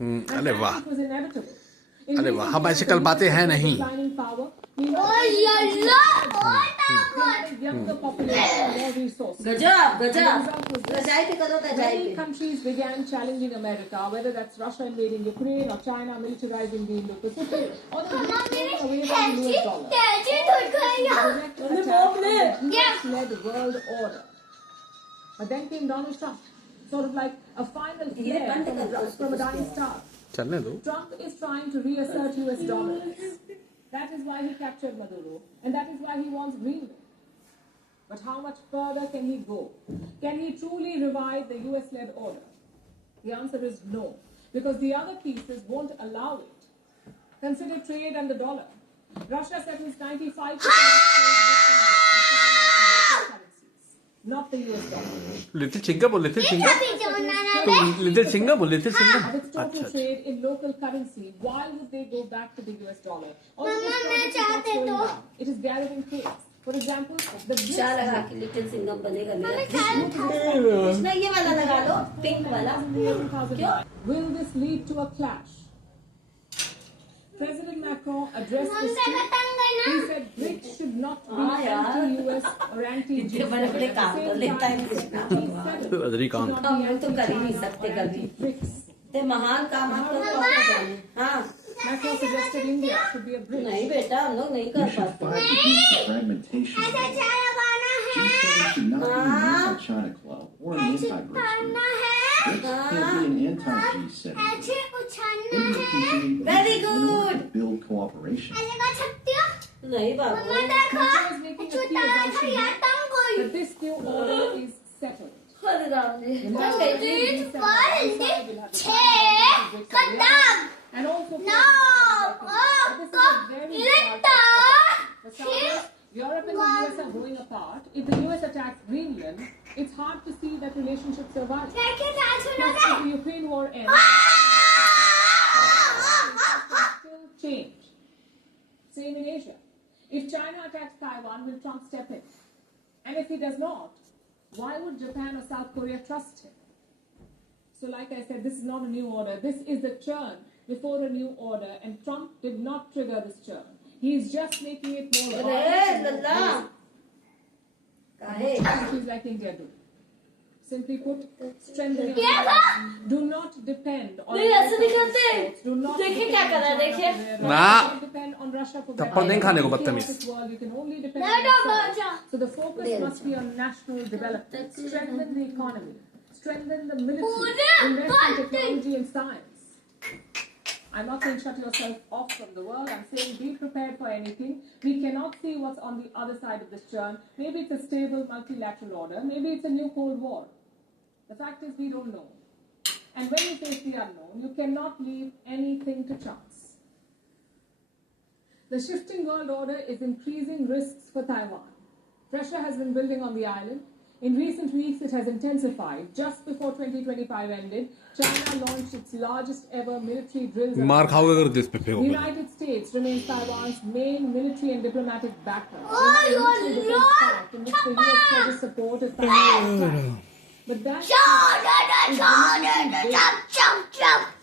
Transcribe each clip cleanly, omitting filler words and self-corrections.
अरे वाह, it was inevitable. अरे वाह, हम ऐसे कल बातें हैं नहीं। गजब गजब गजाई पे करो गजाई Many पे countries began challenging America, whether that's Russia invading Ukraine or China militarizing the Indo-Pacific, or the US away from the US dollar. US-led world order. But then came Donald Trump, sort of like a final flare from a dying star. चलने दो। Trump is trying to reassert US dominance. That is why he captured Maduro, and that is why he wants Greenland. But how much further can he go? Can he truly revive the US-led order? The answer is no, because the other pieces won't allow it. Consider trade and the dollar. Russia settles 95% of trade with currencies, not the US dollar. Little चिंगा बोल, little चिंगा तो little चिंगा बोल, little चिंगा। Of its total trade in local currency, why would they go back to the US dollar? Also, this project is not slowing down. It is gathering pace. For example, the चार लगा के little Singham बनेगा मेरा कृष्णा ये वाला लगा लो pink वाला क्यों Will this lead to a clash? President Macron addressed the state. He said BRICS should not be anti-US or anti-G7. बड़े-बड़े काम कर लेता है कृष्णा रजनीकांत। हम तो कर ही नहीं सकते कभी ते महान काम आप तो जाने हाँ Macron suggested India should be a BRICS. नहीं बेटा हम लोग नहीं कर पाते Fragmentation. G7 should not be an anti-China club or an anti-BRICS group. BRICS can't be an anti-G7 group. India can Very good. build cooperation. नहीं बाबू Macron is making a key assumption that this new order is settled. अरे Ram ji And also, Europe and the US are growing apart. If the US attacks Greenland, it's hard to see that relationship survive. Plus, if the Ukraine war ends, still change. Same in Asia. If China attacks Taiwan, will Trump step in? And if he does not, why would Japan or South Korea trust him? So like I said, this is not a new order. This is the churn before a new order, and Trump did not trigger this churn. He is just making it more violent. Countries like India do. Simply put, strengthen your do not depend on नहीं ऐसे नहीं करते do not देखिए क्या कर रहा है देखिए ना depend on Russia for थप्पड़ नहीं खाने को बदतमीज। you can only depend on yourself. So the focus must be on national development, strengthen the economy, strengthen the military, invest in technology and science. I'm not saying shut yourself off from the world. I'm saying be prepared for anything. We cannot see what's on the other side of this churn. Maybe it's a stable multilateral order. Maybe it's a new Cold War. The fact is we don't know. And when you face the unknown, you cannot leave anything to chance. The shifting world order is increasing risks for Taiwan. Pressure has been building on the island. In recent weeks, it has intensified. Just before 2025 ended, China launched its largest ever military drills. मार खाओगे अगर जिस पे The फेंकोगे। United States remains Taiwan's main military and diplomatic backer. In which the US pledges support as Taiwan. But that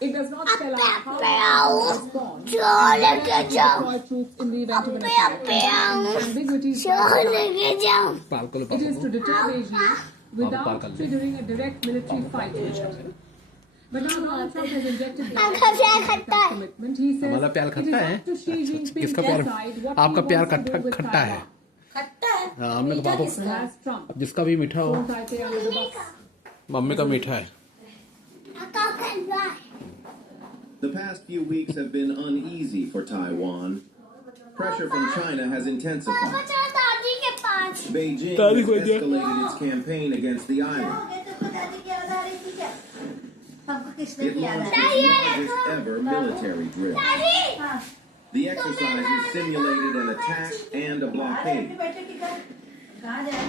it does not spell out how to respond. Deploy troops in the event of an attack. Ambiguities. It is to deter Beijing without triggering a direct military fight. But now Donald Trump has injected the commitment. He says हमारा प्यार it is खट्टा है। up to Xi Jinping किसका to प्यार? decide what आपका he प्यार wants to do with खट्टा है। Taiwan. खट्टा है हाँ, हमने तो बाबू As Trump जिसका भी मीठा हो, thrown Taipei under the bus. Mummy का मीठा है। The past few weeks have been uneasy for Taiwan. Pressure from China has intensified. Beijing has escalated its campaign against the island. It launched its largest ever military drill. The exercises simulated an attack and a blockade.